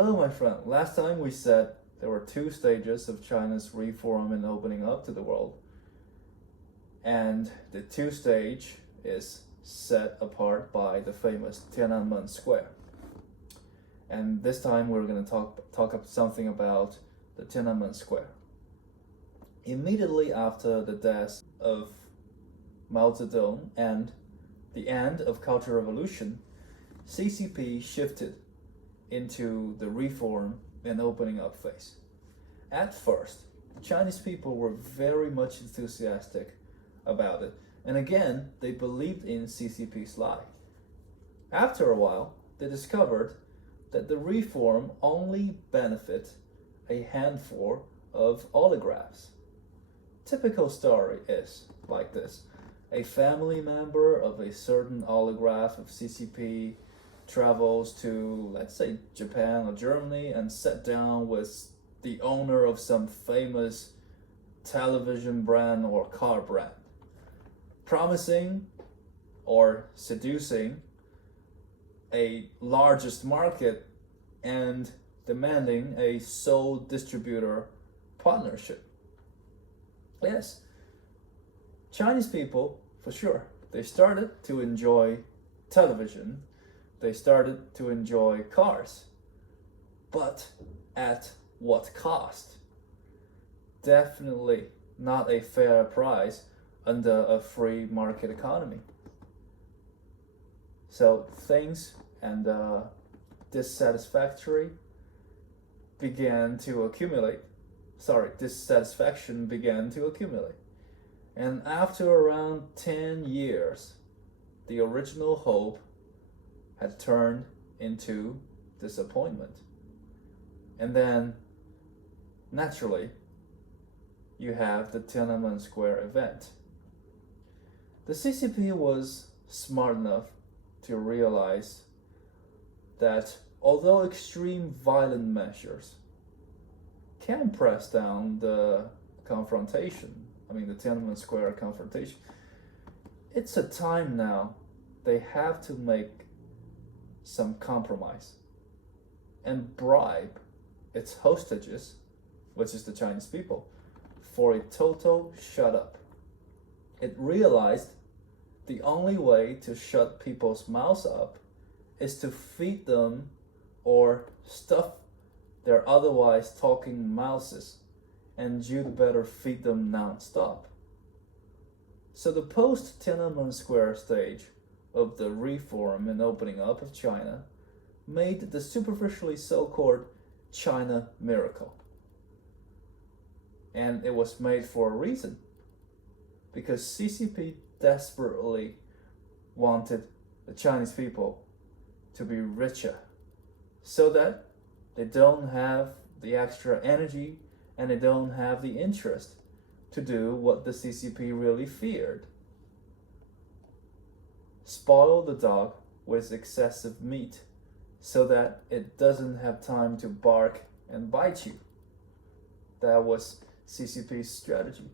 Hello, my friend. Last time we said there were two stages of China's reform and opening up to the world. And the two stage is set apart by the famous TianAnMen Square. And this time we're going to talk something about the TianAnMen Square. Immediately after the death of Mao Zedong and the end of Cultural Revolution, CCP shifted into the reform and opening up phase. At first, the Chinese people were very much enthusiastic about it, and again, they believed in CCP's lie. After a while, they discovered that the reform only benefit a handful of oligarchs. Typical story is like this. A family member of a certain oligarch of CCP travels to, let's say, Japan or Germany and sat down with the owner of some famous television brand or car brand, promising or seducing a largest market and demanding a sole distributor partnership. Yes, Chinese people, for sure, they started to enjoy television, they started to enjoy cars, but at what cost? Definitely not a fair price under a free market economy. So things and dissatisfaction began to accumulate. And after around 10 years, the original hope had turned into disappointment. And then, naturally, you have the TianAnMen Square event. The CCP was smart enough to realize that although extreme violent measures can press down the confrontation, the TianAnMen Square confrontation, it's a time now they have to make some compromise and bribe its hostages, which is the Chinese people, for a total shut up. It realized the only way to shut people's mouths up is to feed them or stuff their otherwise talking mouths, and you'd better feed them non-stop. So the post-TianAnMen Square stage of the reform and opening up of China made the superficially so-called China miracle. And it was made for a reason, because CCP desperately wanted the Chinese people to be richer so that they don't have the extra energy and they don't have the interest to do what the CCP really feared. Spoil the dog with excessive meat so that it doesn't have time to bark and bite you. That was CCP's strategy.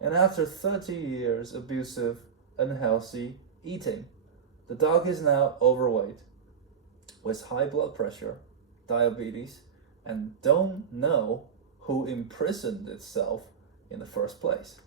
And after 30 years abusive, unhealthy eating, the dog is now overweight, with high blood pressure, diabetes, and don't know who imprisoned itself in the first place.